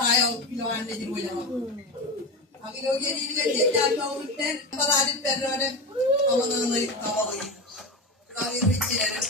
tayo kiloan din mo yan. Ang inogyan din ka dyan maulit paralit pero na ang mga nagtawa ko. Kami rich na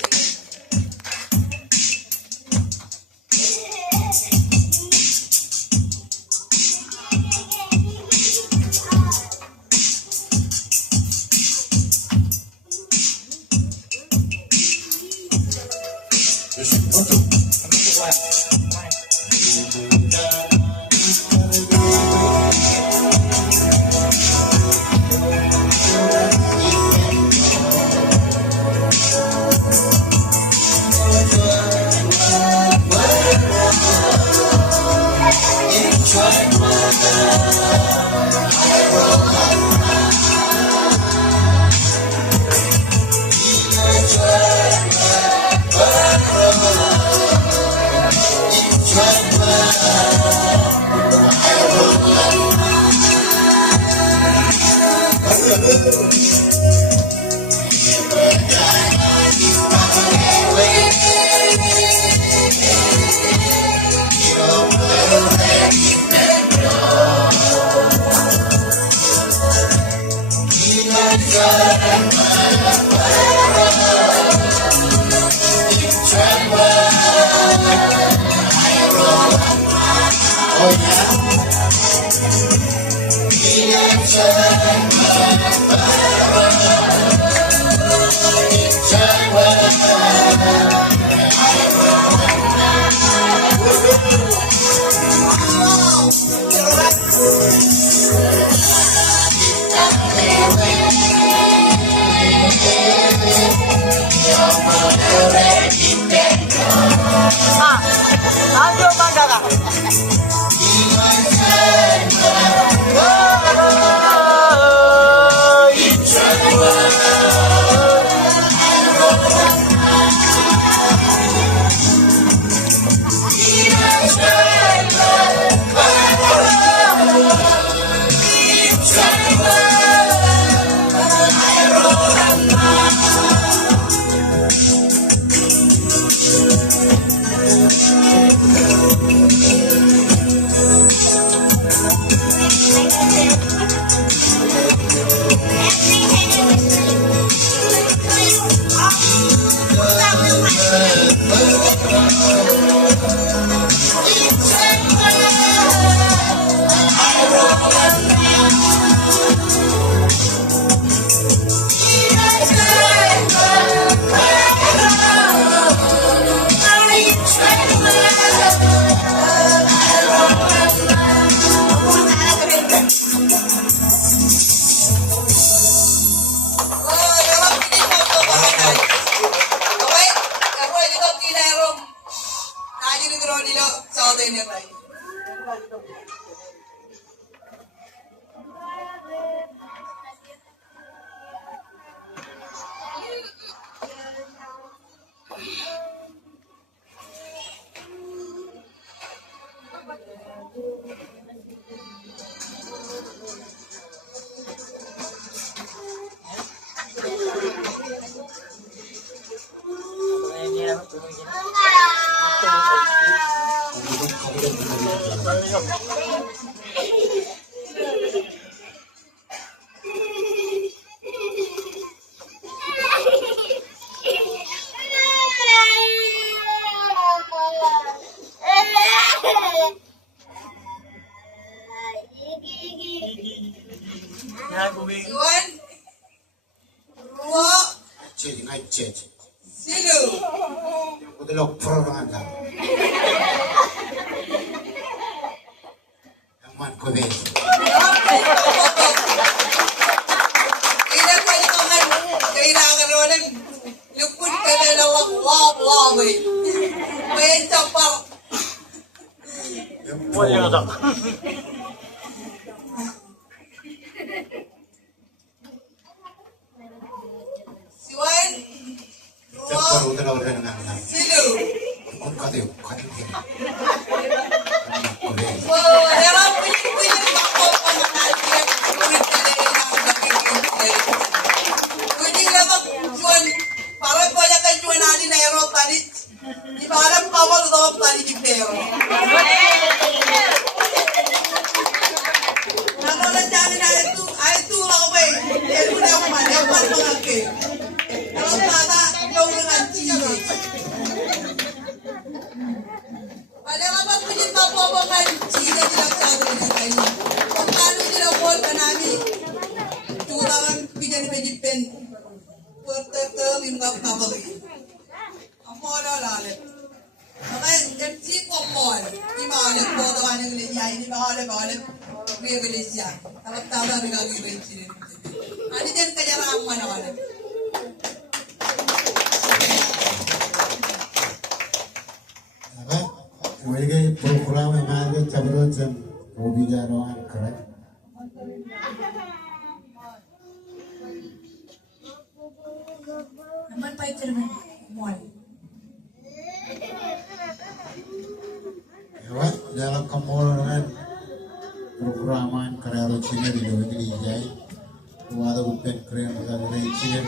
Di ba alam kawal daw tali di pero. punya apa kan Cina tidak tahu ini kayaknya. Kalau tidak boleh kanami, turangan pijan pejipen, pertete minggap kabari. Amola lalet. Makanya MC komol, imalet bodo aneng liya ini mahalet Revelation. Tama dengan Revelation. Ani din kaya ramah naman. Mereka program yang ada cabaran jam hobi jalan kerap. Naman pa ito naman mall. Lewat dalam kemulan programan karya Cina di dunia ini, jadi, walau bukan keren dari Cina